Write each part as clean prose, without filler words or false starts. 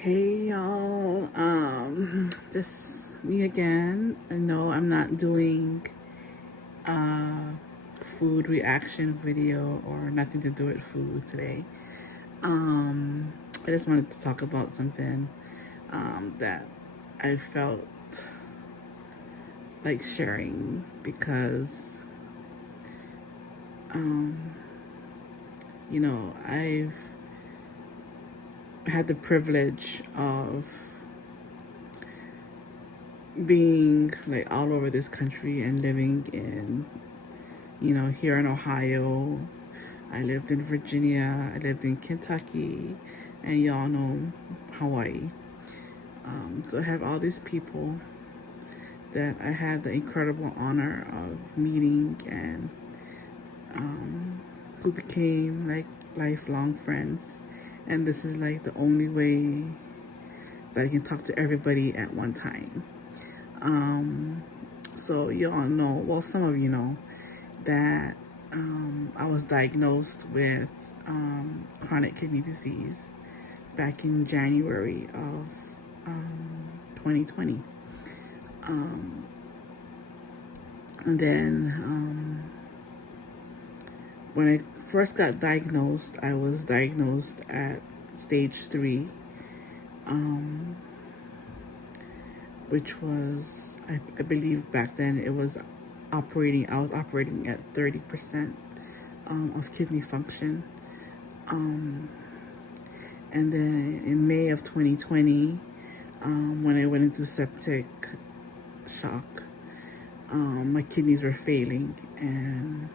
Hey y'all, just me again. I know I'm not doing a food reaction video or nothing to do with food today. I just wanted to talk about something that I felt like sharing because um, I've had the privilege of being like all over this country and living in, here in Ohio. I lived in Virginia, I lived in Kentucky, and y'all know Hawaii. So I have all these people that I had the incredible honor of meeting and who became like lifelong friends. And this is like the only way that I can talk to everybody at one time. So you all know, well, some of you know that I was diagnosed with chronic kidney disease back in January of 2020. And then when I first got diagnosed, I was diagnosed at stage 3, which was, I believe back then it was I was operating at 30% of kidney function. And then in May of 2020, when I went into septic shock, my kidneys were failing and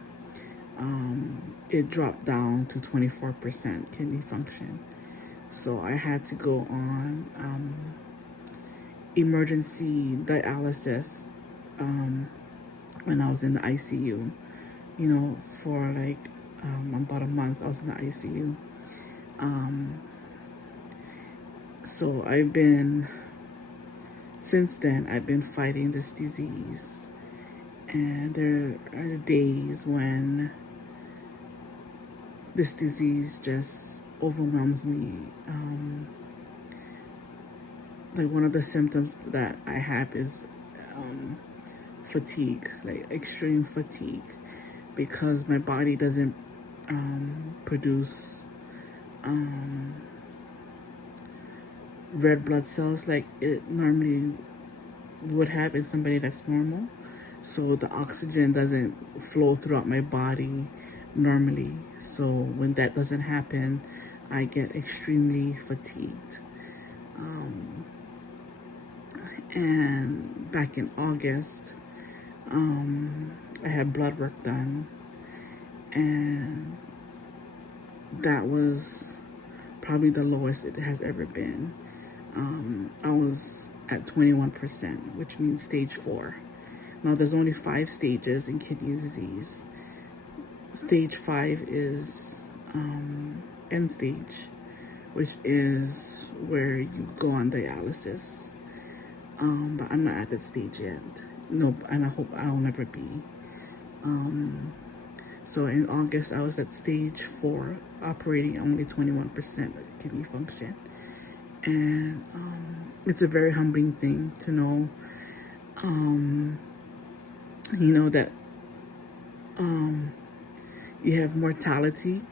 it dropped down to 24% kidney function. So I had to go on emergency dialysis when I was in the ICU. For like about a month I was in the ICU. So since then I've been fighting this disease, and there are days when this disease just overwhelms me. Like one of the symptoms that I have is fatigue, like extreme fatigue, because my body doesn't produce red blood cells like it normally would have in somebody that's normal. So the oxygen doesn't flow throughout my body normally. So when that doesn't happen, I get extremely fatigued. And back in August, I had blood work done, and that was probably the lowest it has ever been. I was at 21%, which means stage 4. Now, there's only 5 stages in kidney disease. Stage 5 is end stage, which is where you go on dialysis. But I'm not at that stage yet. No, and I hope I'll never be. So in August, I was at stage 4, operating only 21% kidney function. And it's a very humbling thing to know, that you have mortality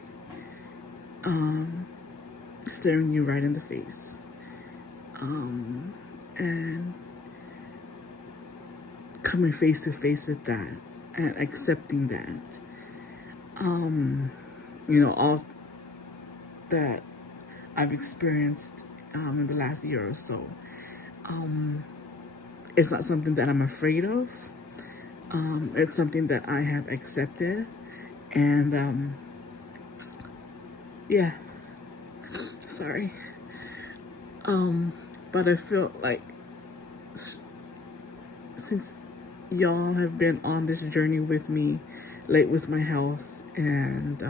staring you right in the face. And coming face to face with that and accepting that. All that I've experienced in the last year or so. It's not something that I'm afraid of. It's something that I have accepted. And yeah, sorry. But I feel like since y'all have been on this journey with me, like with my health, and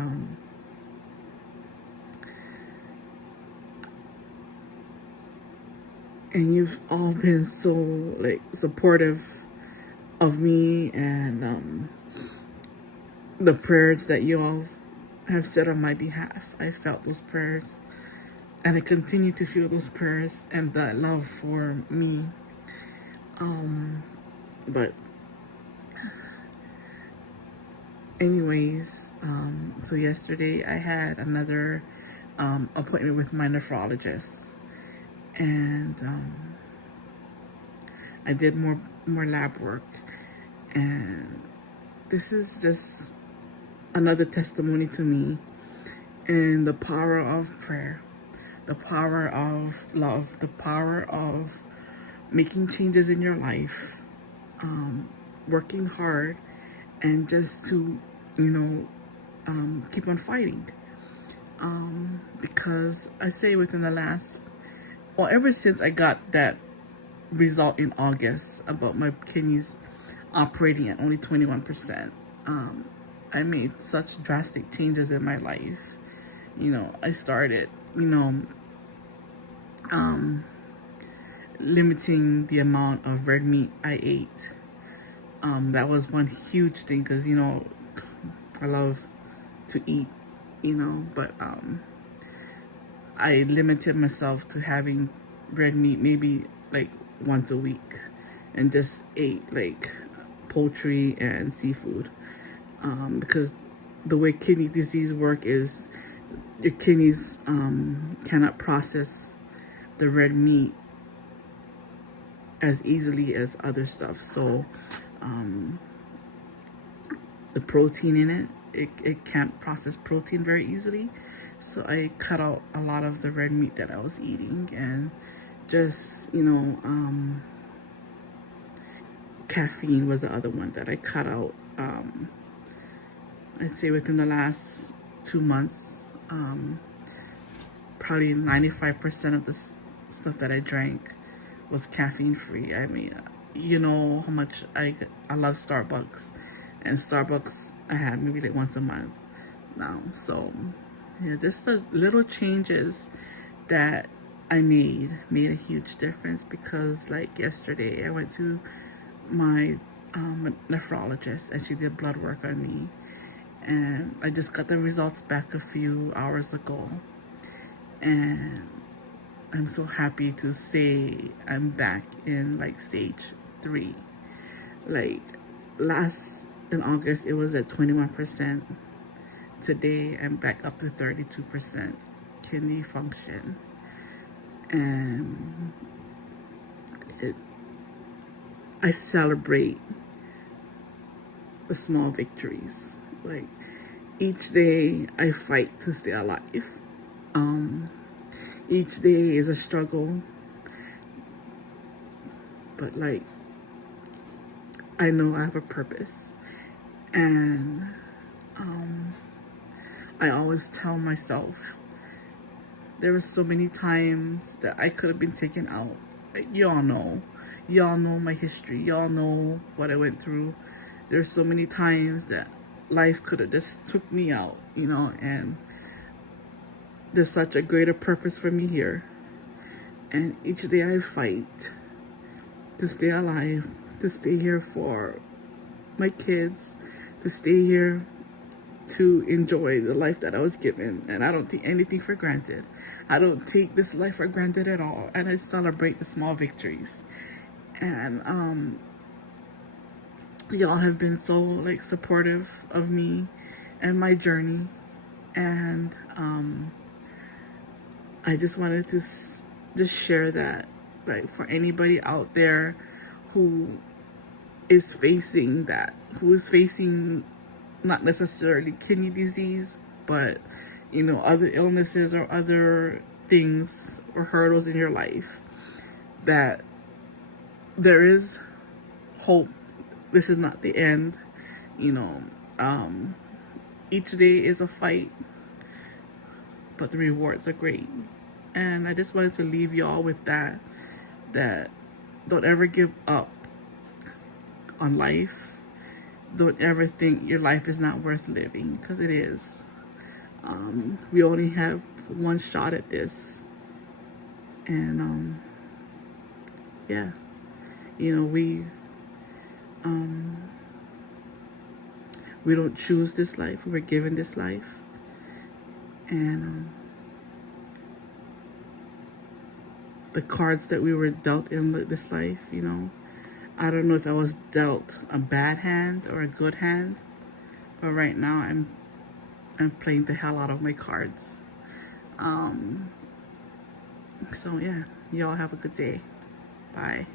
you've all been so like supportive of me, and the prayers that you all have said on my behalf, I felt those prayers, And I continue to feel those prayers and that love for me. But anyways, so yesterday I had another appointment with my nephrologist, and I did more lab work, and this is just another testimony to me and the power of prayer, the power of love, the power of making changes in your life, working hard, and just to, keep on fighting. Because I say within the last, well, ever since I got that result in August about my kidneys operating at only 21%, I made such drastic changes in my life. I started, limiting the amount of red meat I ate. That was one huge thing because, I love to eat, but I limited myself to having red meat maybe like once a week, and just ate like poultry and seafood, because the way kidney disease work is your kidneys cannot process the red meat as easily as other stuff. So the protein in it can't process protein very easily. So I cut out a lot of the red meat that I was eating, and just, caffeine was the other one that I cut out. I'd say within the last 2 months, probably 95% of the stuff that I drank was caffeine free. I mean, you know how much I love Starbucks, and Starbucks I have maybe like once a month now. So yeah, just the little changes that I made a huge difference, because like yesterday I went to my nephrologist, and she did blood work on me, and I just got the results back a few hours ago, and I'm so happy to say I'm back in like stage 3. Like in August it was at 21%. Today I'm back up to 32% kidney function, and I celebrate the small victories. Like each day I fight to stay alive. Each day is a struggle, but like I know I have a purpose, and I always tell myself there were so many times that I could have been taken out. Like, y'all know my history. Y'all know what I went through. There's so many times that life could have just took me out, and there's such a greater purpose for me here. And each day I fight to stay alive, to stay here for my kids, to stay here to enjoy the life that I was given. And I don't take anything for granted. I don't take this life for granted at all. And I celebrate the small victories. And y'all have been so like supportive of me and my journey. And I just wanted to just share that, right, for anybody out there who is facing that, who is facing not necessarily kidney disease, but other illnesses or other things or hurdles in your life, that there is hope. This is not the end. Each day is a fight, but the rewards are great. And I just wanted to leave y'all with that don't ever give up on life. Don't ever think your life is not worth living, because it is. We only have one shot at this. And yeah, we don't choose this life. We're given this life. And the cards that we were dealt in this life, you know. I don't know if I was dealt a bad hand or a good hand, but right now I'm playing the hell out of my cards. So yeah, y'all have a good day. Bye.